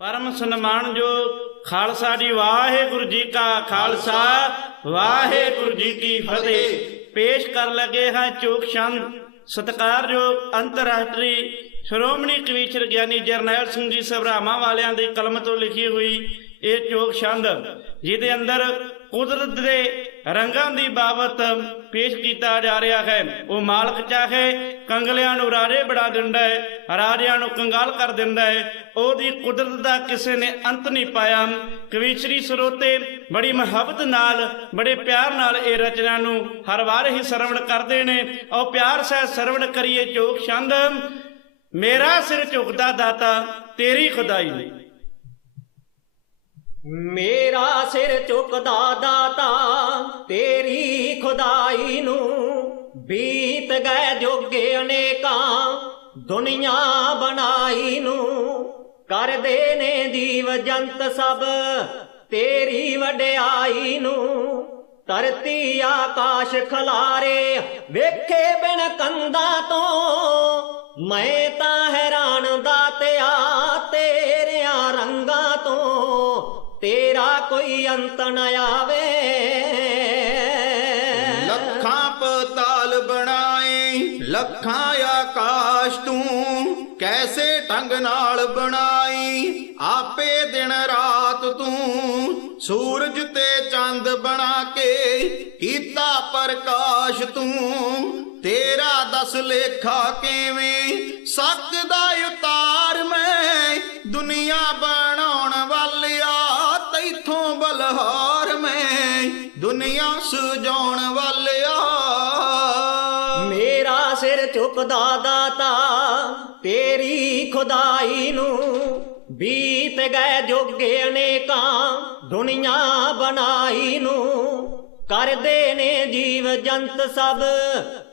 ਪਰਮ ਸਨਮਾਨ ਜੋ ਖਾਲਸਾ ਜੀ ਵਾਹਿਗੁਰੂ ਜੀ ਕਾ ਖਾਲਸਾ, ਵਾਹਿਗੁਰੂ ਜੀ ਕੀ ਫਤਿਹ। ਪੇਸ਼ ਕਰ ਲਗੇ ਹਾਂ ਚੋਕ ਚੰਦ ਸਤਿਕਾਰਯੋਗ ਅੰਤਰਰਾਸ਼ਟਰੀ ਸ਼੍ਰੋਮਣੀ ਕਵੀਸ਼ਰ ਗਿਆਨੀ ਜਰਨੈਲ ਸਿੰਘ ਜੀ ਸਭਰਾਵਾਂ ਵਾਲਿਆਂ ਦੀ ਕਲਮ ਤੋਂ ਲਿਖੀ ਹੋਈ ਇਹ ਚੋਕ ਛੰਦ, ਜਿਹਦੇ ਅੰਦਰ ਕੁਦਰਤ ਦੇ ਰੰਗਾਂ ਦੀ ਬਾਬਤ ਪੇਸ਼ ਕੀਤਾ ਜਾ ਰਿਹਾ ਹੈ। ਉਹ ਮਾਲਕ ਚਾਹੇ ਕੰਗਲਿਆਂ ਨੂੰ ਰਾਜੇ ਬਣਾ ਦਿੰਦਾ ਹੈ, ਰਾਜਿਆਂ ਨੂੰ ਕੰਗਾਲ ਕਰ ਦਿੰਦਾ ਹੈ। ਉਹਦੀ ਕੁਦਰਤ ਦਾ ਕਿਸੇ ਨੇ ਅੰਤ ਨਹੀਂ ਪਾਇਆ। ਕਵੀਸ਼ਰੀ ਸਰੋਤੇ ਬੜੀ ਮੁਹੱਬਤ ਨਾਲ, ਬੜੇ ਪਿਆਰ ਨਾਲ ਇਹ ਰਚਨਾ ਨੂੰ ਹਰ ਵਾਰ ਹੀ ਸਰਵਣ ਕਰਦੇ ਨੇ। ਉਹ ਪਿਆਰ ਸਹਿ ਸਰਵਣ ਕਰੀਏ ਚੋਕ ਛੰਦ। ਮੇਰਾ ਸਿਰ ਝੁਕਦਾ ਦਾਤਾ, ਤੇਰੀ ਖੁਦਾਈ ਨੇ ਮੇਰਾ ਸਿਰ ਚੁੱਕਦਾ ਦਾਤਾ, ਤੇਰੀ ਖੁਦਾਈ ਨੂੰ ਬੀਤ ਗਏ ਜੋਗੇ ਅਨੇਕਾਂ, ਦੁਨੀਆ ਬਣਾਈ ਨੂੰ ਕਰਦੇ ਨੇ ਜੀਵ ਜੰਤ ਸਭ, ਤੇਰੀ ਵਡਿਆਈ ਨੂੰ ਧਰਤੀ ਆਕਾਸ਼ ਖਲਾਰੇ, ਵੇਖੇ ਬਿਨ ਕੰਦਾ ਤੋਂ ਮੈਂ ਤਾਂ ਹੈਰਾਨ ਦਾ ਤੇਰਾ ਕੋਈ ਅੰਤ ਨ ਆਵੇ। ਲੱਖਾਂ ਪਤਾਲ ਬਣਾਏ, ਲੱਖਾਂ ਆਕਾਸ਼ ਤੂੰ ਕੈਸੇ ਢੰਗ ਨਾਲ ਬਣਾਈ? ਆਪੇ ਦਿਨ ਰਾਤ ਤੂੰ ਸੂਰਜ ਤੇ ਚੰਦ ਬਣਾ ਕੇ ਕੀਤਾ ਪ੍ਰਕਾਸ਼ ਤੂੰ। ਤੇਰਾ ਦਸ ਲੇਖਾ ਕਿਵੇਂ ਸਕਦਾ ਉਤਾਰ ਮੈਂ ਦੁਨੀਆ ਬਣ ਸਿਰ ਦਾਤਾ ਤੇਰੀ ਖੁਦਾਈ ਨੂੰ ਬੀਤ ਗਏ ਜੋਗੇ ਅਨੇਕਾਂ ਦੁਨੀਆ ਬਣਾਈ ਨੂੰ। ਕਰਦੇ ਨੇ ਜੀਵ ਜੰਤ ਸਭ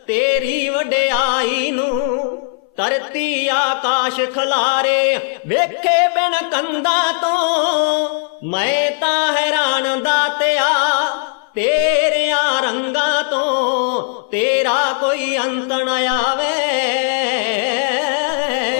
ਤੇਰੀ ਵਡਿਆਈ ਨੂੰ। ਧਰਤੀ ਆਕਾਸ਼ ਖਲਾਰੇ ਵੇਖੇ ਬਿਨ ਕੰਦਾ ਤੋਂ। ਮੈਂ ਤਾਂ ਹੈਰਾਨ ਦਾਤਿਆ ਤੇਰਿਆਂ ਕੋਈ ਅੰਤ ਆਵੇ।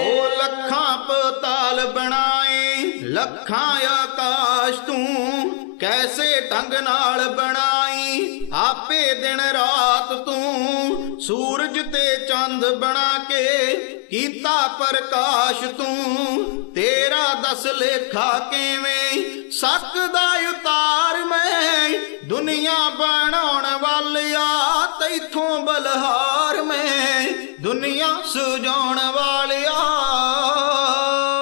ਉਹ ਲੱਖਾਂ ਪਤਾਲ ਬਣਾਏ, ਲੱਖਾਂ ਆਕਾਸ਼ ਤੂੰ ਕੈਸੇ ਢੰਗ ਨਾਲ ਬਣਾਈ? ਆਪੇ ਦਿਨ ਰਾਤ ਤੂੰ ਸੂਰਜ ਤੇ ਚੰਦ ਬਣਾ ਕੇ ਕੀਤਾ ਪ੍ਰਕਾਸ਼ ਤੂੰ। ਤੇਰਾ ਦਸ ਲੇਖਾ ਕਿਵੇਂ? ਸਕਦਾ ਉਤਾਰ ਮੈਂ ਦੁਨੀਆ ਬਣਾਉਣ ਵਾਲਿਆ, ਤੈਥੋਂ ਬਲਹਾਰ ਮੈਂ ਦੁਨੀਆ ਸੁਜਾਉਣ ਵਾਲਿਆ।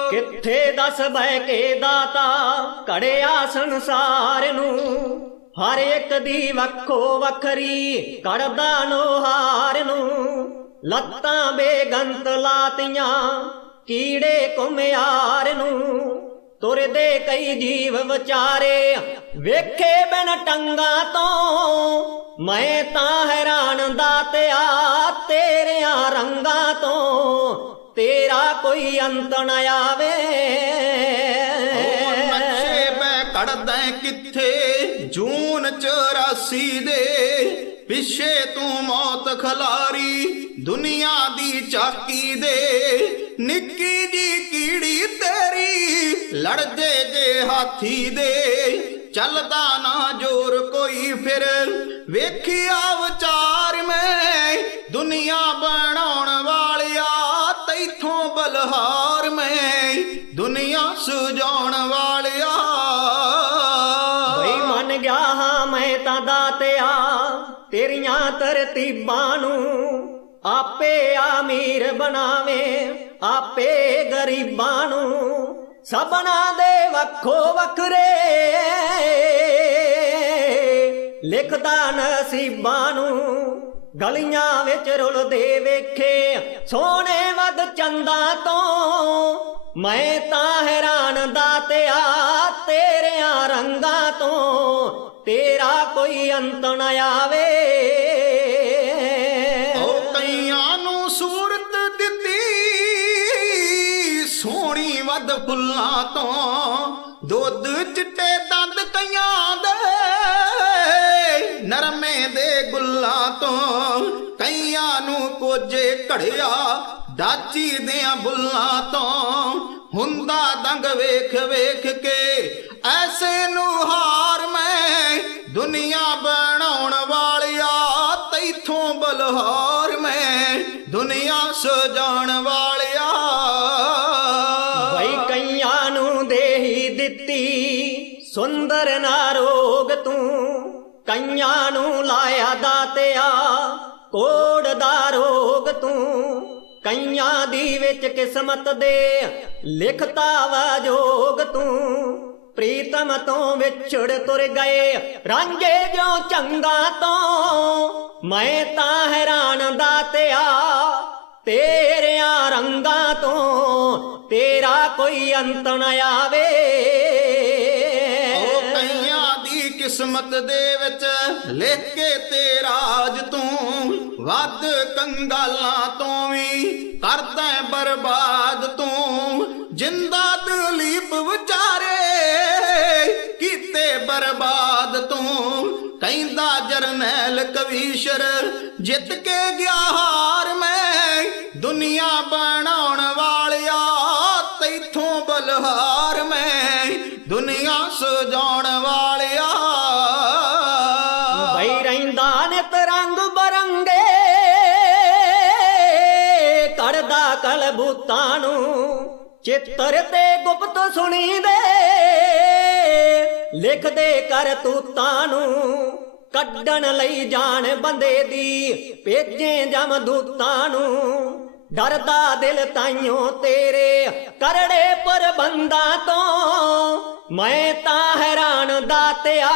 ਕਿੱਥੇ ਦੱਸ ਬਹਿ ਕੇ ਦਾਤਾ ਘੜਿਆ ਸੰਸਾਰ ਨੂੰ। ਹਰ ਇੱਕ ਦੀ ਵੱਖੋ ਵੱਖਰੀ ਕਰਦਾ ਨੋਹਾਰ ਨੂੰ। ਲੱਤਾਂ ਬੇਗੰਤ ਲਾਤੀਆਂ, ਕੀੜੇ ਕੁਮਿਆਰ ਨੂੰ। ਤੁਰਦੇ ਕਈ ਜੀਵ ਵਿਚਾਰੇ, ਵੇਖੇ ਬਿਨ ਟੰਗਾ ਤੋਂ। ਮੈਂ ਤਾਂ ਹੈਰਾਨ ਦਾਤਿਆ ਰੰਗਾਂ ਤੋਂ ਤੇਰਾ ਕੋਈ ਅੰਤ ਨ ਆਵੇ। ਉਹ ਨਕਸ਼ੇ ਮੈਂ ਕੱਢਦਾ ਕਿੱਥੇ? ਜੂਨ 84 ਦੇ ਪਿੱਛੇ ਤੂੰ ਮੌਤ ਖਲਾਰੀ, ਦੁਨੀਆ ਦੀ ਚਾਕੀ ਦੇ। ਨਿੱਕੀ ਜੀ ਕੀੜੀ ਤੇਰੀ ਲੜਦੇ ਜੇ ਹਾਥੀ ਦੇ। ਚੱਲਦਾ ਨਾ ਜੋਰ ਕੋਈ ਫਿਰ, ਵੇਖੀ ਤਰਤੀਬਾਂ ਨੂੰ ਆਪੇ ਅਮੀਰ ਬਣਾਵੇ, ਆਪੇ ਗਰੀਬਾਂ ਨੂੰ ਸਭਨਾ ਦੇ ਵੱਖੋ ਵੱਖਰੇ। ਲਿਖਦਾ ਨਸੀਬਾਂ ਨੂੰ ਗਲੀਆਂ ਵਿੱਚ ਰੁਲਦੇ ਵੇਖੇ ਸੋਨੇ ਵੱਧ ਚੰਦਾ ਤੋਂ। ਮੈਂ ਤਾਂ ਹੈਰਾਨ ਦਾਤਿਆ ਤੇਰਿਆਂ ਰੰਗਾਂ ਤੋਂ, ਤੇਰਾ ਕੋਈ ਅੰਤ ਨਾ ਆਵੇ। ਫੁੱਲਾਂ ਤੋਂ ਦੁੱਧ ਚਿੱਟੇ ਦੰਦ ਕਈਆਂ ਦੇ, ਨਰਮੇ ਦੇ ਗੁੱਲਾਂ ਤੋਂ ਕਈਆਂ ਨੂੰ ਕੋਜੇ ਘੜਿਆ ਡਾਚੀ ਦਿਆਂ ਬੁੱਲਾਂ ਤੋਂ। ਹੁੰਦਾ ਦੰਗ ਵੇਖ ਵੇਖ ਕੇ ਐਸੇ ਨੂੰ ਹਾਰ ਮੈਂ ਦੁਨੀਆ ਬਣਾਉਣ ਵਾਲਿਆ, ਤੈਥੋਂ ਬਲਹਾਰ ਮੈਂ ਦੁਨੀਆ ਸਜਾਉਣ ਵਾਲਿਆ ਨਾ ਰੋਗ ਤੂੰ। ਕਈਆਂ ਨੂੰ ਲਾਇਆ ਦਾਤਿਆ, ਕੋੜ ਦਾ ਰੋਗ ਤੂੰ। ਕਈਆਂ ਦੀ ਵਿੱਚ ਕਿਸਮਤ ਦੇ ਲਿਖਤਾ ਵਾ ਜੋਗ ਤੂੰ। ਪ੍ਰੀਤਮ ਤੋਂ ਵਿਛੜ ਤੁਰ ਗਏ, ਰਾਂਝੇ ਜਿਉ ਚੰਗਾ ਤੋਂ। ਮੈਂ ਤਾਂ ਹੈਰਾਨ ਦਾਤਿਆ, ਤੇਰਿਆਂ ਰੰਗਾਂ ਤੋਂ ਤੇਰਾ ਕੋਈ ਅੰਤ ਨ ਆਵੇ। ਕਿਸਮਤ ਦੇ ਵਿੱਚ ਲਿਖ ਕੇ ਤੇਰਾ ਅੱਜ ਤੂੰ ਵੱਧ ਕੰਗਾਲਾਂ ਤੋਂ ਵੀ ਕਰਦਾ ਬਰਬਾਦ ਤੂੰ। ਜਿੰਦਾ ਦਲੀਪ ਵਿਚਾਰੇ ਕੀਤੇ ਬਰਬਾਦ ਤੂੰ। ਕਹਿੰਦਾ ਜਰਨੈਲ ਕਵੀਸ਼ਰ, ਜਿੱਤ ਕੇ ਗਿਆ ਹਾਰ ਮੈਂ। ਦੁਨੀਆ ਬਣਾਉਣ ਵਾਲਿਆ ਤੈਥੋਂ ਬਲਹਾਰ ਮੈਂ। ਦੁਨੀਆ ਸਜਾਉਣ ਵਾਲਿਆ ਰਹਿੰਦਾ ਨਿਤ ਰੰਗ ਬਰੰਗੇ ਕਰਦਾ ਕਲਬੂਤਾਂ ਨੂੰ, ਚਿੱਤਰ ਤੇ ਗੁਪਤ ਸੁਣੀ ਦੇ ਲਿਖਦੇ ਕਰ ਤੂਤਾਂ ਨੂੰ, ਕੱਢਣ ਲਈ ਜਾਣ ਬੰਦੇ ਦੀ ਭੇਜੇ ਜਮਦੂਤਾਂ ਨੂੰ, ਡਰਦਾ ਦਿਲ ਤਾਈਓ ਤੇਰੇ, ਕਰੜੇ ਪ੍ਰਬੰਧਾਂ ਤੋਂ ਮੈਂ ਤਾਂ ਹੈਰਾਨ ਦਾਤਿਆ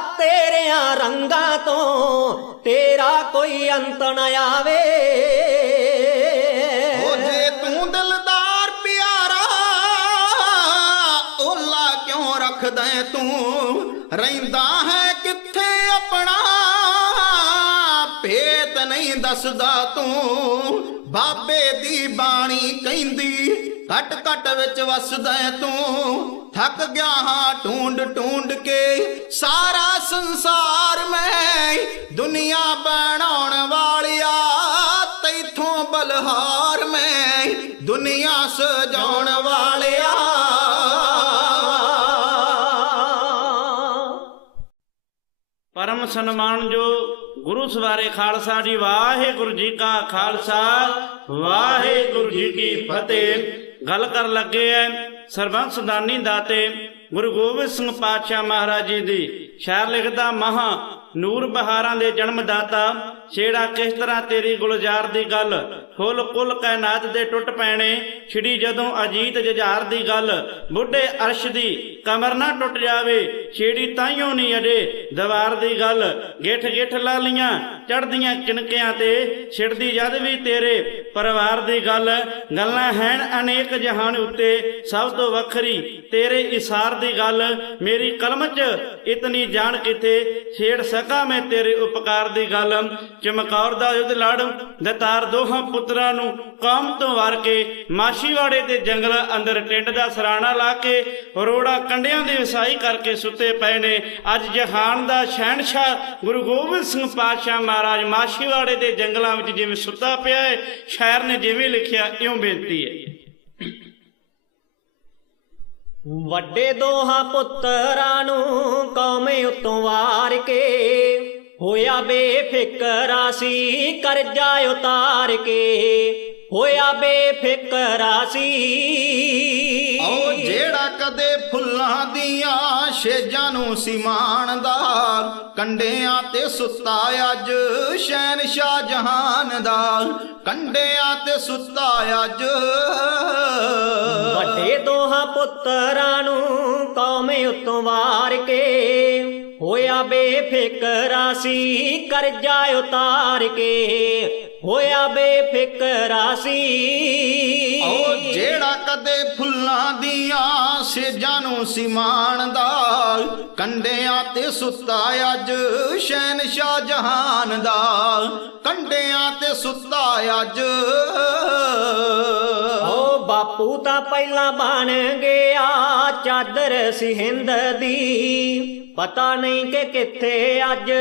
ਤੇਰਿਆਂ ਰੰਗਾਂ ਤੋਂ ਤੇਰਾ ਕੋਈ ਅੰਤ ਨ ਆਵੇ। ਉਹ ਜੇ ਤੂੰ ਦਿਲਦਾਰ ਪਿਆਰਾ, ਓਲਾ ਕਿਉਂ ਰੱਖਦਾ ਤੂੰ? ਰਹਿੰਦਾ ਹੈ ਕਿੱਥੇ ਆਪਣਾ? ਭੇਤ ਨਹੀਂ ਦੱਸਦਾ ਤੂੰ। ਬਾਬੇ ਦੀ ਬਾਣੀ ਕਹਿੰਦੀ, ਘਟ ਘਟ ਵਿੱਚ ਵਸਦਾ ਤੂੰ। ਥੱਕ ਗਿਆ ਹਾਂ ਟੂੰਡ ਢੂੰਡ ਕੇ, ਸਾਰਾ ਸੰਸਾਰ ਮੈਂ ਦੁਨੀਆ ਬਣਾਉਣ ਵਾਲਿਆ। ਤੈਥੋਂ ਬਲਹਾਰ ਮੈਂ ਦੁਨੀਆ ਸਜਾਉਣ ਵਾਲੇ ਪਰਮ ਸਨਮਾਨ ਜੋ ਗੁਰੂ ਸਵਾਰੇ ਖਾਲਸਾ ਜੀ, ਵਾਹਿਗੁਰੂ ਜੀ ਕਾ ਖਾਲਸਾ, ਵਾਹਿਗੁਰੂ ਜੀ ਕੀ ਫਤਿਹ। ਗੱਲ ਕਰ ਲੱਗੇ ਐ ਸਰਬੰਸ ਦਾਨੀ ਦਾਤੇ ਗੁਰੂ ਗੋਬਿੰਦ ਸਿੰਘ ਪਾਤਸ਼ਾਹ ਮਹਾਰਾਜ ਜੀ ਦੀ। ਸ਼ਾਇਰ ਲਿਖਦਾ, ਮਹਾ ਨੂਰ ਬਹਾਰਾਂ ਦੇ ਜਨਮ ਦਾਤਾ ਛੇੜਾ ਕਿਸ ਤਰ੍ਹਾਂ ਤੇਰੀ ਗੁਲਜ਼ਾਰ ਦੀ ਗੱਲ? ਫੁੱਲ ਕੁੱਲ ਕਾਇਨਾਤ ਦੇ ਟੁੱਟ ਪੈਣੇ। ਛਿੜੀ ਜਦੋਂ ਅਜੀਤ ਜੁਝਾਰ ਦੀ ਗੱਲ, ਬੁੱਢੇ ਅਰਸ਼ ਦੀ ਕਮਰ ਨਾ ਟੁੱਟ ਜਾਵੇ। ਛੇੜੀ ਤਾਈਓ ਨਹੀਂ ਅਜੇ ਦੀਵਾਰ ਦੀ ਗੱਲ। ਗਿੱਠ ਗਿੱਠ ਲਾਲੀਆਂ ਚੜਦੀਆਂ ਕਿਣਕਿਆਂ ਤੇ, ਛਿੜਦੀ ਜਦ ਵੀ ਤੇਰੇ ਪਰਿਵਾਰ ਦੀ ਗੱਲ। ਗੱਲਾਂ ਹੈਣ ਅਨੇਕ ਜਹਾਨ ਉੱਤੇ, ਸਭ ਤੋਂ ਵੱਖਰੀ ਤੇਰੇ ਇਸਾਰ ਦੀ ਗੱਲ। ਮੇਰੀ ਕਲਮ 'ਚ ਇਤਨੀ ਜਾਣ ਕਿਥੇ, ਛੇੜ ਸਕਾ ਮੈਂ ਤੇਰੇ ਉਪਕਾਰ ਦੀ ਗੱਲ। ਚਮਕੌਰ ਦਾ ਯੁੱਧ ਲੜ ਦਤਾਰ ਦੋਹਾਂ ਪੁੱਤਰਾਂ ਨੂੰ ਕੌਮ ਤੋਂ ਵਾਰ ਕੇ ਮਾਸ਼ੀਵਾੜੇ ਦੇ ਜੰਗਲ ਅੰਦਰ ਟਿੰਡ ਦਾ ਸਰਾਣਾ ਲਾ ਕੇ ਰੋੜਾ ਕੰਡਿਆਂ ਦੀ ਵਸਾਈ ਕਰਕੇ ਸੁੱਤੇ ਪਏ ਨੇ। ਅੱਜ ਜਹਾਨ ਦਾ ਸ਼ਹਿਨशाह ਗੁਰੂ ਗੋਬਿੰਦ ਸਿੰਘ ਪਾਤਸ਼ਾਹ ਮਹਾਰਾਜ ਮਾਸ਼ੀਵਾੜੇ ਦੇ ਜੰਗਲਾਂ ਵਿੱਚ ਜਿਵੇਂ ਸੁੱਤਾ ਪਿਆ ਹੈ, ਸ਼ਾਇਰ ਨੇ ਜਿਵੇਂ ਲਿਖਿਆ, ਇਉਂ ਬੇਨਤੀ ਹੈ। ਵੱਡੇ ਦੋਹਾਂ ਪੁੱਤਰਾਂ ਨੂੰ ਕੌਮ ਉਤੋਂ ਵਾਰ ਕੇ ਹੋਇਆ ਬੇਫਿਕਰਾ ਸੀ ਕਰਜ਼ਾ ਉਤਾਰ ਕੇ। ਹੋਇਆ ਬੇਫਿਕਰਾ ਸੀ ਓ ਜਿਹੜਾ ਕਦੇ ਫੁੱਲਾਂ ਦੀਆਂ ਛੇਜਾਂ ਨੂੰ ਸਿਮਾਣਦਾ ਕੰਡਿਆਂ ਤੇ ਸੁੱਤਾ ਅੱਜ ਸ਼ਾਹ ਜਹਾਨ ਦਾ ਕੰਡਿਆਂ ਤੇ ਸੁੱਤਾ ਅੱਜ ਵੱਡੇ ਦੋਹਾਂ ਪੁੱਤਰਾਂ ਨੂੰ ਕੌਮ ਉਤੋਂ ਵਾਰ ਕੇ ਹੋਇਆ ਬੇਫਿਕਰਾ ਸੀ, ਕਰਜ਼ਾ ਉਤਾਰ ਕੇ ਹੋਇਆ ਬੇਫਿਕਰਾ ਸੀ। ਓ ਜਿਹੜਾ ਕਦੇ ਫੁੱਲਾਂ ਦੀਆਂ ਸੇਜਾਂ ਨੂੰ ਸਿਮਾਣਦਾ ਕੰਡਿਆਂ ਤੇ ਸੁੱਤਾ ਅੱਜ ਸ਼ਹਿਨशाह ਜਹਾਨ ਦਾ, ਕੰਡਿਆਂ ਤੇ ਸੁੱਤਾ ਅੱਜ ਬਾਪੂ ਤਾਂ ਪਹਿਲਾਂ ਬਣ ਗਿਆ ਚਾਦਰ ਸੀ ਦੀ। ਪਤਾ ਨਹੀਂ ਕਿ ਕਿੱਥੇ ਅੱਜ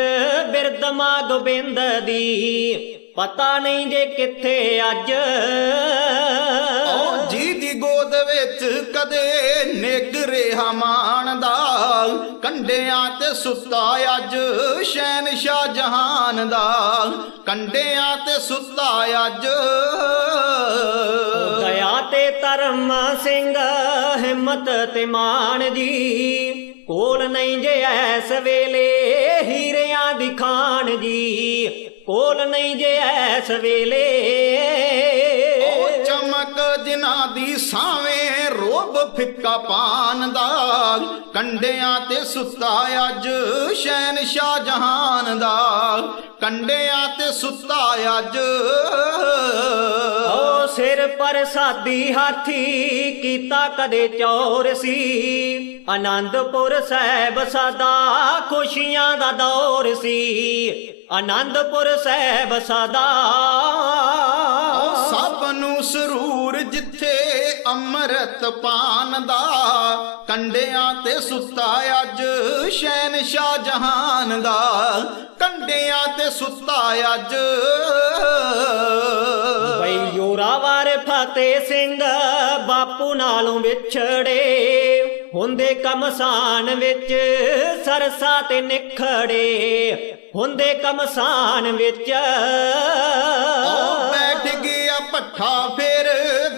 ਬਿਰਦਮਾ ਗੋਬਿੰਦ ਦੀ। ਪਤਾ ਨਹੀਂ ਜੇ ਕਿੱਥੇ ਅੱਜ ਓ ਜੀ ਦੀ ਗੋਦ ਵਿੱਚ ਕਦੇ ਨਿਗ ਰਿਹਾ ਮਾਣਦਾ। ਕੰਡਿਆਂ ਤੇ ਸੁੱਤਾ ਅੱਜ ਸ਼ਹਿਨशाह ਜਹਾਨ ਦਾ। ਕੰਡਿਆਂ ਤੇ ਸੁੱਤਾ ਅੱਜ ਤੇ ਸਿੰਘ ਹਿੰਮਤ ਤੇ ਮਾਨ ਜੀ ਕੋਲ ਨਹੀਂ ਜੇ ਐਸ ਵੇਲੇ ਹੀਰਿਆਂ ਦੀ ਖਾਨ ਜੀ ਕੋਲ ਨਹੀਂ ਜੇ ਐਸ ਵੇਲੇ ਉਹ ਚਮਕ ਜਿਨ੍ਹਾਂ ਦੀ ਸਾਵੇਂ ਰੋਬ ਫਿੱਕਾ ਪਾਨ ਦਾ। ਕੰਡਿਆਂ ਤੇ ਸੁੱਤਾ ਅੱਜ ਸ਼ਹਿਨशाह ਜਹਾਨ ਦਾ। ਕੰਡਿਆਂ ਤੇ ਸੁੱਤਾ ਅੱਜ ਸਿਰ ਪਰ ਸਾਦੀ ਹਾਥੀ ਕੀਤਾ ਕਦੇ ਚੌਰ ਸੀ। ਆਨੰਦਪੁਰ ਸਾਹਿਬ ਸਦਾ ਖੁਸ਼ੀਆਂ ਦਾ ਦੌਰ ਸੀ। ਆਨੰਦਪੁਰ ਸਾਹਿਬ ਸਦਾ ਉਹ ਸਭ ਨੂੰ ਸਰੂਰ ਜਿੱਥੇ ਅੰਮ੍ਰਿਤ ਪਾਨ ਦਾ ਕੰਡਿਆਂ ਤੇ ਸੁੱਤਾ ਅੱਜ ਸ਼ਹਿਨशाह ਜਹਾਨ ਦਾ। ਕੰਡਿਆਂ ਤੇ ਸੁੱਤਾ ਅੱਜ ਬਈ ਯੋਰਾਵਰ ਫਤਿਹ ਸਿੰਘ ਬਾਪੂ ਨਾਲੋਂ ਵਿਛੜੇ ਹੁੰਦੇ ਕਮਸਾਨ ਵਿੱਚ ਸਰਸਾ ਤੇ ਨਿਖੜੇ ਹੁੰਦੇ ਕਮਸਾਨ ਵਿੱਚ ਬੈਠ ਗਿਆ ਪੱਠਾ ਫੇਰ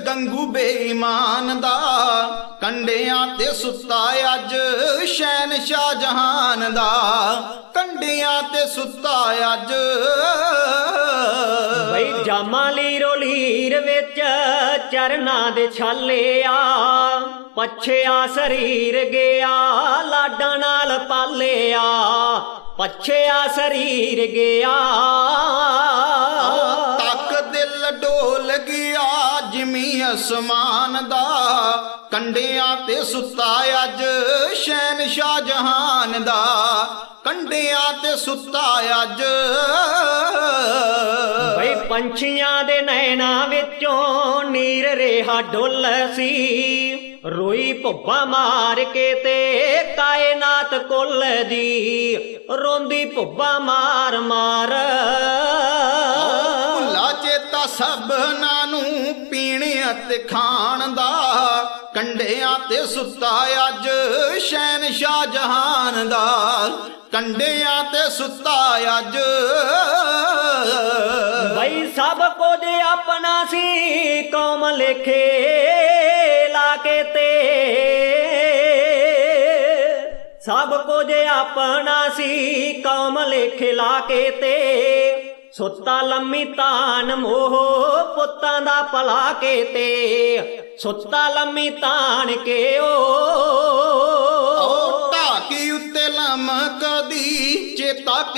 ਗੰਗੂ ਬੇਈਮਾਨ ਦਾ ਕੰਡਿਆਂ ਤੇ ਸੁੱਤਾ ਅੱਜ ਸ਼ਹਿਨशाह ਜਹਾਨ ਦਾ ਕੰਡਿਆਂ ਤੇ ਸੁੱਤਾ ਅੱਜ। ਬਈ ਜਾਮਾਲੀ ਰੋਲੀਰ ਵਿੱਚ ਚਰਨਾਂ ਦੇ ਛਾਲੇ ਆ, ਪੱਛਿਆ ਸਰੀਰ ਗਿਆ, ਲਾਡਾਂ ਨਾਲ ਪਾਲਿਆ। ਪੱਛਿਆ ਸਰੀਰ ਗਿਆ। ਤੱਕ ਦਿਲ ਡੋਲ ਗਿਆ ਜਿਮੀ ਅਸਮਾਨ ਦਾ, ਕੰਡਿਆਂ ਤੇ ਸੁੱਤਾ ਅੱਜ ਸ਼ਹਿਨशाह ਜਹਾਨ ਦਾ। ਕੰਡਿਆਂ ਤੇ ਸੁੱਤਾ ਅੱਜ ਪੰਛੀਆਂ ਦੇ ਨੈਣਾ ਵਿੱਚੋਂ ਨੀਰ ਰੇਹਾ ਡੁੱਲ ਸੀ। ਰੋਈ ਭੁੱਬਾ ਮਾਰ ਕੇ ਤੇ ਕਾਇਨਾਤ ਕੁੱਲ ਦੀ। ਰੋਂਦੀ ਭੁੱਬਾ ਮਾਰ ਮਾਰ। ਭੁੱਲਾ ਚੇਤਾ ਸਭਨਾਂ ਨੂੰ ਪੀਣ ਅਤੇ ਖਾਣ ਦਾ। ਕੰਡਿਆਂ ਤੇ ਸੁੱਤਾ ਅੱਜ ਸ਼ਹਿਨशाह ਜਹਾਨ ਦਾ। ਕੰਡਿਆਂ ਤੇ ਸੁੱਤਾ ਅੱਜ ਸਭ ਕੁਝ ਆਪਣਾ ਸੀ, ਕੌਮ ਲੇਖੇ ਲਾ ਕੇ ਤੇ। ਸਭ ਕੁਝ ਆਪਣਾ ਸੀ, ਕੌਮ ਲੇਖੇ ਲਾ ਕੇ ਤੇ। ਸੁੱਤਾ ਲੰਮੀ ਤਾਨ ਮੋਹ ਪੁੱਤਾਂ ਦਾ ਭਲਾ ਕੇ ਤੇ। ਸੁੱਤਾ ਲੰਮੀ ਤਾਨ ਕੇ ਓ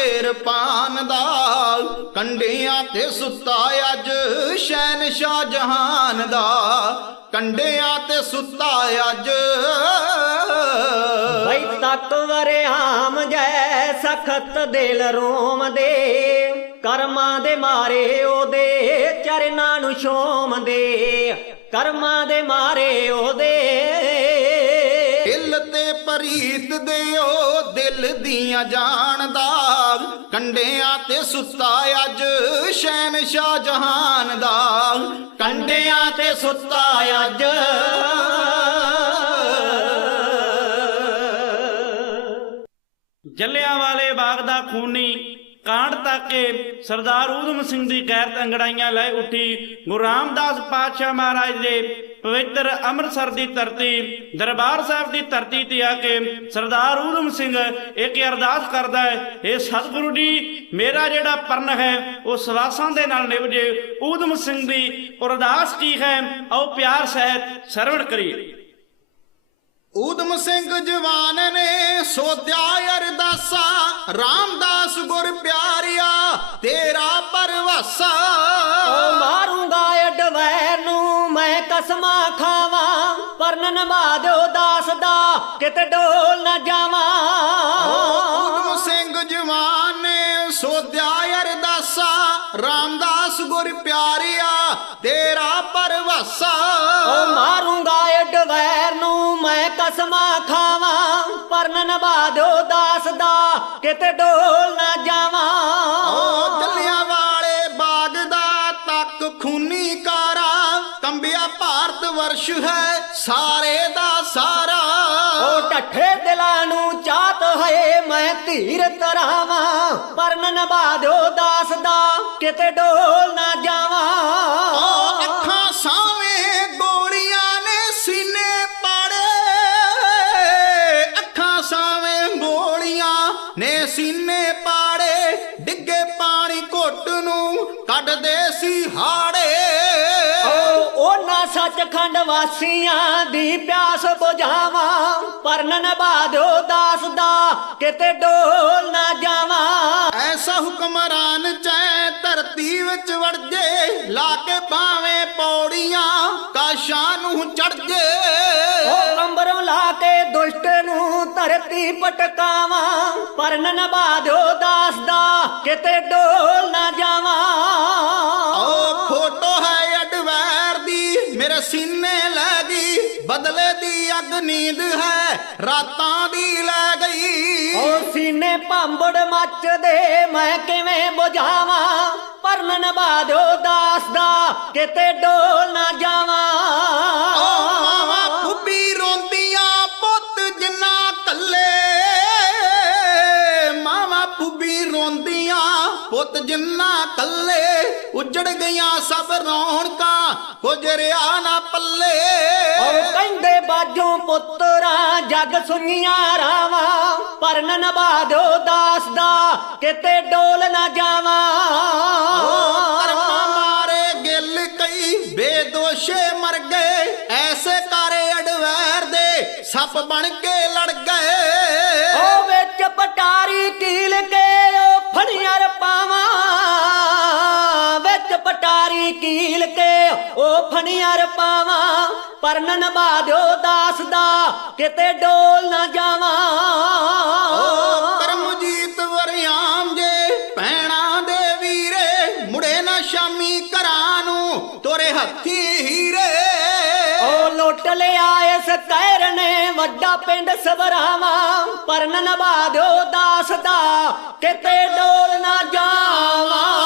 ਚੇਤਾ ਕਿਰਪਾਨ ਦਾ ਕੰਡਿਆਂ ਤੇ ਸੁੱਤਾ ਅੱਜ ਸ਼ੈਨ ਸ਼ਾਹ ਜਹਾਨ ਦਾ। ਕੰਡਿਆਂ ਤੇ ਸੁੱਤਾ ਅੱਜ। ਬਈ ਤਕਵਰ ਆਮ ਜੈ, ਸਖਤ ਦਿਲ ਰੋਮ ਦੇ। ਕਰਮਾਂ ਦੇ ਮਾਰੇ ਉਹਦੇ, ਚਰਨਾਂ ਨੂੰ ਸ਼ੋਮ ਦੇ। ਕਰਮਾਂ ਦੇ ਮਾਰੇ ਉਹਦੇ ਦਿਲ ਤੇ ਦਿਓ ਦਿਲ ਦੀਆਂ ਜਾਣਦਾ ਕੰਡਿਆਂ ਤੇ ਸੁੱਤਾ ਅੱਜ ਸ਼ਹਿਨशाह ਜਹਾਨ ਦਾ ਕੰਡਿਆਂ ਤੇ ਸੁੱਤਾ ਅੱਜ। ਜੱਲਿਆਂ ਵਾਲੇ ਬਾਗ ਦਾ ਖੂਨੀ ਕਾਂਡ ਤੱਕ ਕੇ ਸਰਦਾਰ ਊਧਮ ਸਿੰਘ ਦੀ ਗੈਰਤ ਅੰਗੜਾਈਆਂ ਲੈ ਉੱਠੀ। ਗੁਰੂ ਰਾਮਦਾਸ ਪਾਤਸ਼ਾਹ ਮਹਾਰਾਜ ਦੇ ਪਵਿੱਤਰ ਅੰਮ੍ਰਿਤਸਰ ਦੀ ਧਰਤੀ, ਦਰਬਾਰ ਸਾਹਿਬ ਦੀ ਧਰਤੀ ਤੇ ਆ ਕੇ ਸਰਦਾਰ ਊਧਮ ਸਿੰਘ ਇੱਕ ਅਰਦਾਸ ਕਰਦਾ ਹੈ ਇਹ ਸਤਿਗੁਰੂ ਜੀ, ਮੇਰਾ ਜਿਹੜਾ ਪਰਨ ਹੈ, ਉਹ ਸਵਾਸਾਂ ਦੇ ਨਾਲ ਨਿਭਜੇ ਊਧਮ ਸਿੰਘ ਦੀ ਅਰਦਾਸ ਕੀ ਹੈ? ਆਓ ਪਿਆਰ ਸਹਿਤ ਸਰਵਣ ਕਰੀਏ। ਊਧਮ ਸਿੰਘ ਜਵਾਨ ਨੇ ਸੋਧਿਆ ਅਰਦਾਸਾ ਰਾਮਦਾਸ ਗੁਰ ਪਿਆਰਿਆ ਤੇਰਾ ਪਰਵਾਸਾ। ਓ ਮਾਰੂੰਗਾ ਅਡਵੈ ਨੂੰ ਮੈਂ ਕਸਮਾਂ ਖਾਵਾਂ ਪਰਨ ਨਵਾ ਦਿਓ ਦਾਸ ਦਾ ਕਿਤੇ ਡੋਲ ਨਾ ਜਾਵਾਂ। ਊਧਮ ਸਿੰਘ ਜਵਾਨ ਨੇ ਸੋਧਿਆ ਅਰਦਾਸਾ ਰਾਮਦਾਸ ਗੁਰ ਪਿਆਰਿਆ ਤੇਰਾ ਪਰਵਾਸਾ। ਓ ਮਾਰੂੰਗਾ ਅਡਵੈਰ ਮੈਂ ਕਸਮਾਂ ਖਾਵਾਂ ਪਰਨ ਨਵਾ ਦਿਓ ਦਾਸ ਦਾ ਕਿਤੇ ਡੋਲ ਨਾ ਜਾਵਾਂ। ਓ ਜੱਲਿਆਂ ਵਾਲੇ ਬਾਗ ਦਾ ਤੱਕ ਖੂਨੀ ਕਾਰਾ ਕੰਬਿਆ ਭਾਰਤ ਵਰਸ਼ ਹੈ ਸਾਰੇ ਦਾ ਸਾਰਾ। ਢੱਠੇ ਦਿਲਾਂ ਨੂੰ ਚਾਤ ਹੈ ਮੈਂ ਧੀਰ ਤਰਾਵਾਂ ਪਰਨ ਨਬਾਦੋ ਦਾਸ ਦਾ ਕਿਤੇ ਡੋਲ ਨਾ ਜਾਵਾਂ। ਅੱਖਾਂ ਸਾਵੇਂ ਕੱਢਦੇ ਸੀ ਹਾੜੇ। ਉਹਨਾਂ ਸੱਚਖੰਡ ਵਾਸੀਆਂ ਦੀ ਪਿਆਸ ਬੁਝਾਵਾਂ ਪਰਨ ਨਬਾਦੋ ਦਾਸ ਦਾ ਕਿਤੇ ਡੋਲ ਨਾ ਜਾਵਾਂ। ਐਸਾ ਹੁਕਮਰਾਨ ਚੈ ਧਰਤੀ ਵਿੱਚ ਵੜ ਜੇ ਲਾ ਕੇ ਪਾਵੇਂ ਪੌੜੀਆਂ ਕਾਸ਼ਾਂ ਨੂੰ ਚੜ ਜੇ ਉਹ ਅੰਬਰੋਂ ਲਾ ਕੇ ਦੁਸ਼ਟ ਨੂੰ ਧਰਤੀ ਪਟਕਾਵਾਂ ਪਰਨ ਨਬਾਦੋ ਦਾਸ ਦਾ ਕਿਤੇ ਡੋਲ ਨਾ ਜਾਵਾਂ। ਸੀਨੇ ਲੈ ਗਈ ਬਦਲੇ ਦੀ ਅਗ ਨੀਂਦ ਹੈ ਰਾਤਾਂ ਦੀ ਲੈ ਗਈ। ਉਹ ਸੀਨੇ ਭਾਂਬੜ ਮੱਚਦੇ ਮੈਂ ਕਿਵੇਂ ਬੁਝਾਵਾਂ? ਪਰਨ ਨਬਾਦੋ ਦਾਸ ਦਾ ਕਿਤੇ ਡੋਲ ਨਾ ਜਾਵਾਂ। ਉਹ ਮਾਵਾ ਰੋਂਦੀਆਂ ਪੁੱਤ ਜਿੰਨਾ ਕੱਲੇ ਮਾਵਾ ਫੁੱਬੀ ਰੋਂਦੀਆਂ ਪੁੱਤ ਜਿੰਨਾ ਕੱਲੇ ਉਜੜ ਗਈਆਂ ਸਭ ਰੌਣਕਾਂ ਕੁਝ ਰਿਆ ਨਾ ਪੱਲੇ। ਉਹ ਕਹਿੰਦੇ ਬਾਜੋਂ ਪੁੱਤਰਾ ਜਗ ਸੁਣੀਆਂ ਰਾਵਾਂ ਪਰਨ ਨਬਾਦੋ ਦਾਸ ਦਾ ਕਿਤੇ ਡੋਲ ਨਾ ਜਾਵਾਂ। ਕਰਮਾ ਮਾਰੇ ਗਿੱਲ ਕਈ ਬੇਦੋਸ਼ੇ ਮਰ ਗਏ। ਐਸੇ ਕਾਰੇ ਅਡਵੈਰ ਦੇ ਸੱਪ ਬਣ ਕੇ ਲੜ ਗਏ। ਉਹ ਵਿੱਚ ਪਟਾਰੀ ਕੀਲ ਕੇ ਉਹ ਫਣੀਆਂ ਪਾਵਾਂ ਪਰਨ ਨਬਾਦੋ ਦਾਸ ਦਾ ਕਿਤੇ ਡੋਲ ਨਾ ਜਾਵਾਂ। ਓ ਕਰਮਜੀਤ ਵਰਿਆਮ ਜੇ ਪੈਣਾ ਦੇ ਵੀਰੇ ਮੁੜੇ ਨਾ ਸ਼ਾਮੀ ਘਰਾਂ ਨੂੰ ਤੋਰੇ ਹੱਥੀ ਹੀਰੇ। ਉਹ ਲੁੱਟ ਲਿਆ ਇਸ ਕਹਿਰ ਨੇ ਵੱਡਾ ਪਿੰਡ ਸਬਰਾਵਾਂ ਪਰਨ ਨਬਾਦੋ ਦਾਸ ਦਾ ਕਿਤੇ ਡੋਲ ਨਾ ਜਾਵਾਂ।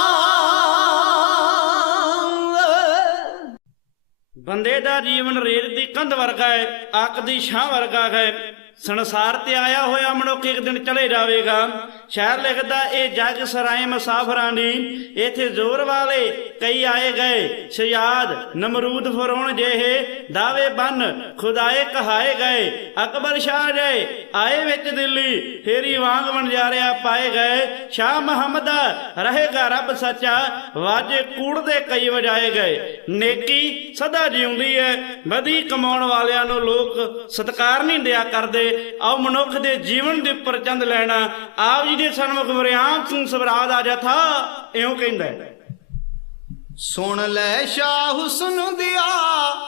ਬੰਦੇ ਦਾ ਜੀਵਨ ਰੇਤ ਦੀ ਕੰਧ ਵਰਗਾ ਹੈ ਅੱਕ ਦੀ ਛਾਂ ਵਰਗਾ ਹੈ। ਸੰਸਾਰ ਤੇ ਆਇਆ ਹੋਇਆ ਮਨੁੱਖ ਇੱਕ ਦਿਨ ਚਲੇ ਜਾਵੇਗਾ। ਸ਼ਾਇਰ ਲਿਖਦਾ, ਇਹ ਜੱਗ ਸਰਾਏ ਮੁਸਾਫਰਾਂ ਦੀ, ਇਥੇ ਜ਼ੋਰ ਵਾਲੇ ਕਈ ਆਏ ਗਏ। ਸ਼ਿਆਦ ਨਮਰੂਦ ਫਰੋਣ ਜਿਹੇ ਦਾਵੇ ਬੰਨ, ਖੁਦਾਏ ਕਹਾਏ ਗਏ। ਅਕਬਰ ਸ਼ਾਹ ਜੈ ਆਏ ਵਿੱਚ ਦਿੱਲੀ, ਫੇਰੀ ਵਾਂਗ ਵਣਜਾਰਿਆ ਪਾਏ ਗਏ। ਸ਼ਾਹ ਮੁਹੰਮਦ ਰਹੇਗਾ ਰੱਬ ਸੱਚਾ, ਵਾਜੇ ਕੂੜ ਦੇ ਕਈ ਵਜਾਏ ਗਏ। ਨੇਕੀ ਸਦਾ ਜਿਉਂਦੀ ਹੈ ਵਧੀ ਕਮਾਉਣ ਵਾਲਿਆਂ ਨੂੰ ਲੋਕ ਸਤਕਾਰ ਨਹੀਂ ਦਿਆ ਕਰਦੇ। ਆਓ ਮਨੁੱਖ ਦੇ ਜੀਵਨ ਦੇ ਉੱਪਰ ਚੰਦ ਲੈਣਾ। ਆਪ ਜੀ ਦੇ ਸਨਮੁਖ ਵਰਿਆਮ ਸਿੰਘ ਸਵਰਾਜ ਆ ਜਥਾ ਇਉਂ ਕਹਿੰਦਾ ਸੁਣ ਲੈ ਸ਼ਾਹ ਹੁਸਨ ਦਿਆ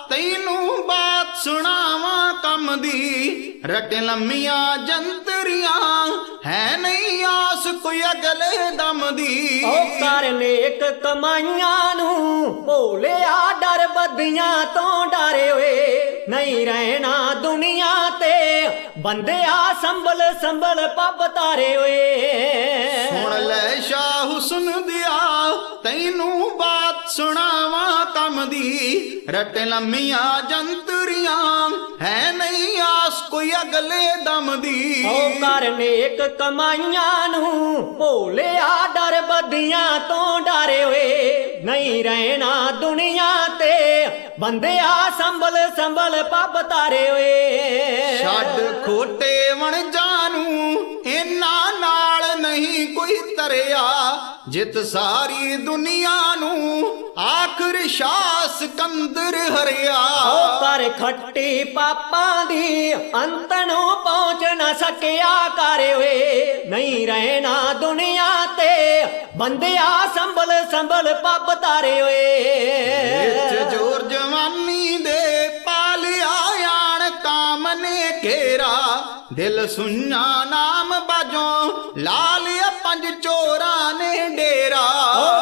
ਤੈਨੂੰ ਬਾਤ ਸੁਣਾਵਾਂ ਕੰਮ ਦੀ। ਰਟ ਲੰਮੀਆਂ ਜੰਤਰੀਆਂ ਹੈ ਨਹੀਂ ਆਸ ਕੋਈ ਅਗਲੇ ਦਮ ਦੀ। ਉਹ ਕਰ ਨੇਕ ਕਮਾਈਆਂ ਨੂੰ ਭੋਲਿਆ ਡਰ ਬੱਦੀਆਂ ਤੋਂ ਡਰੇ ਓਏ ਨਹੀਂ ਰਹਿਣਾ ਦੁਨੀਆ ਤੇ ਬੰਦਿਆ ਸੰਭਲ ਸੰਭਲ ਪੱਬ ਤਾਰੇ ਓਏ। ਸੁਣ ਲੈ ਸ਼ਾਹ ਹੁਸਨ ਦਿਆ ਤੈਨੂੰ ਬਾਤ ਸੁਣਾਵਾਂ ਕੰਮ ਦੀ। ਰਟ ਲੰਮੀਆਂ ਜੰਤਰੀਆਂ ਹੈ ਨਹੀਂ ਆਸ ਕੋਈ ਅਗਲੇ ਦਮ ਦੀ। ਉਹ ਕਰ ਨੇਕ ਕਮਾਈਆਂ ਨੂੰ ਭੋਲਿਆ ਡਰ ਬੱਦੀਆਂ ਤੋਂ ਡਰੇ ਓਏ। ਨਹੀਂ ਰਹਿਣਾ ਦੁਨੀਆ ਤੇ ਬੰਦਿਆ ਸੰਭਲ ਸੰਭਲ ਪੱਬ ਤਾਰੇ ਓਏ। ਛੱਡ ਖੋਟੇ ਵਣ ਜਾਨੂੰ ਇਹਨਾਂ ਨਾਲ ਨਹੀਂ ਕੋਈ ਤਰਿਆ। ਜਿਤ ਸਾਰੀ ਦੁਨੀਆ ਨੂੰ ਆਖਰ ਸ਼ਾਸ ਕੰਦਰ ਹਰਿਆ। ਉਹ ਕਰ ਖੱਟੀ ਪਾਪਾਂ ਦੀ ਅੰਤ ਨੂੰ ਪਹੁੰਚ ਨਾ ਸਕਿਆ ਕਰੇ ਓਏ। ਨਹੀਂ ਰਹਿਣਾ ਦੁਨੀਆ ਤੇ ਬੰਦਿਆ ਸੰਭਲ ਸੰਭਲ ਪੱਬ ਤਾਰੇ ਓਏ। ਵਿੱਚ ਜੋਰ ਦਿਲ ਸੁਣਨਾ ਨਾਮ ਬਾਜੋਂ ਲਾ ਲਿਆ ਪੰਜ ਚੋਰਾਂ ਨੇ ਡੇਰਾ।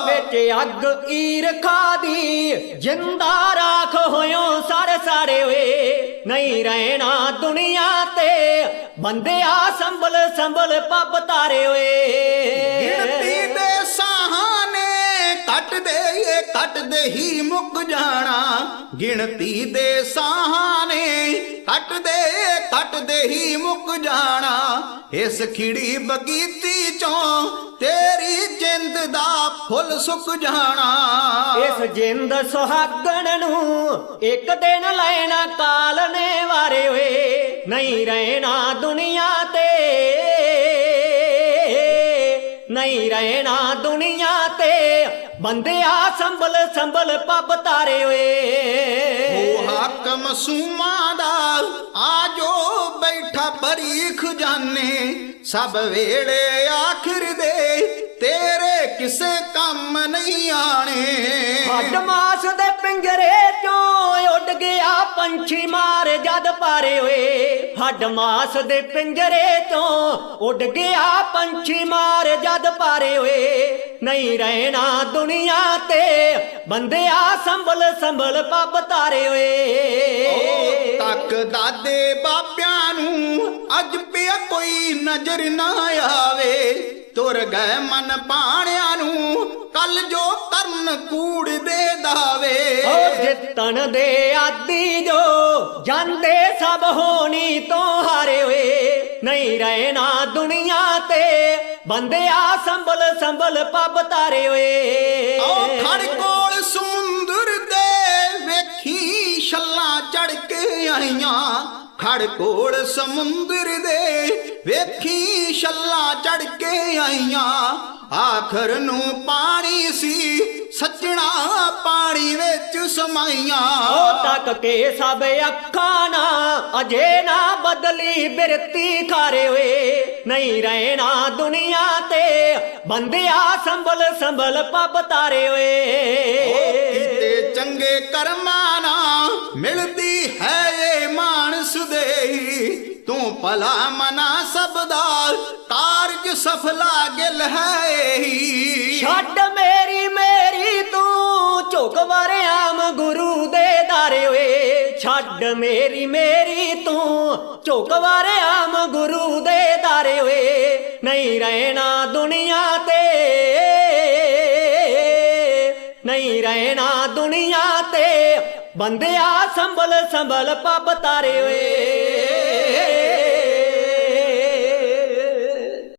ਵਿੱਚ ਅੱਗ ਈਰਖਾ ਦੀ ਜਿੰਦਾ ਰਾਖ ਹੋਇਓ ਸੜ ਸਾੜੇ ਓਏ। ਨਹੀਂ ਰਹਿਣਾ ਦੁਨੀਆ ਤੇ ਬੰਦਿਆ ਸੰਭਲ ਸੰਭਲ ਪੱਬ ਤਾਰੇ ਓਏ। ਗਿਣਤੀ ਕੱਟਦੇ ਏ, ਕੱਟਦੇ ਹੀ ਮੁੱਕ ਜਾਣਾ। ਗਿਣਤੀ ਦੇ ਸਾਹਾਂ ਨੇ ਕੱਟਦੇ ਏ, ਕੱਟਦੇ ਹੀ ਮੁੱਕ ਜਾਣਾ। ਇਸ ਖਿੜੀ ਬਗੀਚੀ ਚੋਂ ਤੇਰੀ ਜਿੰਦ ਦਾ ਫੁੱਲ ਸੁੱਕ ਜਾਣਾ। ਇਸ ਜਿੰਦ ਸੁਹਾਗਣ ਨੂੰ ਇੱਕ ਦਿਨ ਲੈਣਾ ਕਾਲ ਨੇ ਵਾਰੇ ਓਏ, ਨਹੀਂ ਰਹਿਣਾ ਦੁਨੀਆ ਤੇ, ਨਹੀਂ ਰਹਿਣਾ ਦੁਨੀਆ ਬੰਦਿਆ ਸੰਭਲ ਸੰਭਲ ਪੱਬ ਤਾਰੇ ਓਏ। ਉਹ ਹਾਕਮ ਸੂਮਾ ਦਾ ਆਜੋ ਬੈਠਾ ਬਰੀਖ ਜਾਣੇ ਸਭ ਵੇੜੇ ਆਖਿਰ ਦੇ, ਤੇਰੇ ਕਿਸੇ ਕੰਮ ਨਹੀਂ ਆਣੇ ਹੱਡ ਮਾਸ ਦੇ ਪਿੰਜਰੇ ਚੋਂ ਉੱਡ ਗਿਆ ਪੰਛੀ ਮਾਰ ਜਦ ਪਾਰੇ ਓਏ ਹੱਡ ਮਾਸ ਦੇ ਪਿੰਜਰੇ ਤੋਂ ਉੱਡ ਗਿਆ ਪੰਛੀ ਮਾਰ ਜਦ ਪਾਰੇ ਓਏ ਨਹੀਂ ਰਹਿਣਾ ਦੁਨੀਆ ਤੇ ਬੰਦਿਆ ਸੰਭਲ ਸੰਭਲ ਪੱਬ ਤਾਰੇ ਓਏ ਤੱਕ ਦਾਦੇ ਨੂੰ ਅੱਜ ਪਿਆ ਕੋਈ ਨਜ਼ਰ ਨਾ ਆਵੇ। ਤੁਰ ਗਏ ਮਨ ਪਾਣਿਆਂ ਨੂੰ ਕੱਲ ਜੋ ਕਰਨ ਕੂੜ ਦੇ ਦਾਵੇ। ਓ ਜਿੱਤਣ ਦੇ ਆਦੀ ਜੋ ਜਾਂਦੇ ਸਭ ਹੋਣੀ ਤੋਂ ਹਾਰੇ ਹੋਏ। ਨਹੀਂ ਰਹਿਣਾ ਦੁਨੀਆ ਤੇ ਬੰਦਿਆ ਸੰਭਲ ਸੰਭਲ ਪੱਬ ਤਾਰੇ ਆਓ ਖੜ ਕੋਲ ਸਮੁੰਦਰ ਦੇ ਵੇਖੀ ਛੱਲਾਂ ਚੜ ਕੇ ਆਈਆਂ। ਖੜ ਕੋਲ ਸਮੁੰਦਰ ਦੇ ਵੇਖੀ ਛੱਲਾਂ ਚੜ ਕੇ ਆਈਆਂ। ਆਖਰ ਨੂੰ ਪਾਣੀ ਸੀ ਸੱਜਣਾ ਪਾਣੀ ਵਿੱਚ ਸਮਾਈਆਂ। ਓ ਤੱਕ ਕੇ ਸਭ ਅੱਖਾਂ ਨਾ ਅਜੇ ਨਾ ਬਦਲੀ ਬਿਰਤੀ ਖਾਰੇ ਓਏ। ਨਹੀਂ ਰਹਿਣਾ ਦੁਨੀਆ ਤੇ ਬੰਦਿਆ ਸੰਭਲ ਸੰਭਲ ਪੱਬ ਤਾਰੇ ਓਏ। ਕੀਤੇ ਚੰਗੇ ਕਰਮਾਂ ਨਾਲ ਮਿਲਦੀ ਹੈ ਦੇਈ। ਤੂੰ ਭਲਾ ਮਨਾ ਸਭ ਦਾ, ਕਾਰਜ ਸਫਲਾ ਗਿਲ ਹੈ ਛੱਡ ਮੇਰੀ ਮੇਰੀ, ਤੂੰ ਝੁਕ ਆਮ ਗੁਰੂ ਦੇ ਦਾਰੇ ਓਏ। ਛੱਡ ਮੇਰੀ ਮੇਰੀ, ਤੂੰ ਝੁਕ ਆਮ ਗੁਰੂ ਦੇ ਦਾਰੇ ਓਏ। ਨਹੀਂ ਰਹਿਣਾ ਦੁਨੀਆ ਤੇ ਬੰਦਿਆ ਸੰਭਲ ਸੰਭਲ ਪੱਬ ਤਾਰੇ ਓਏ।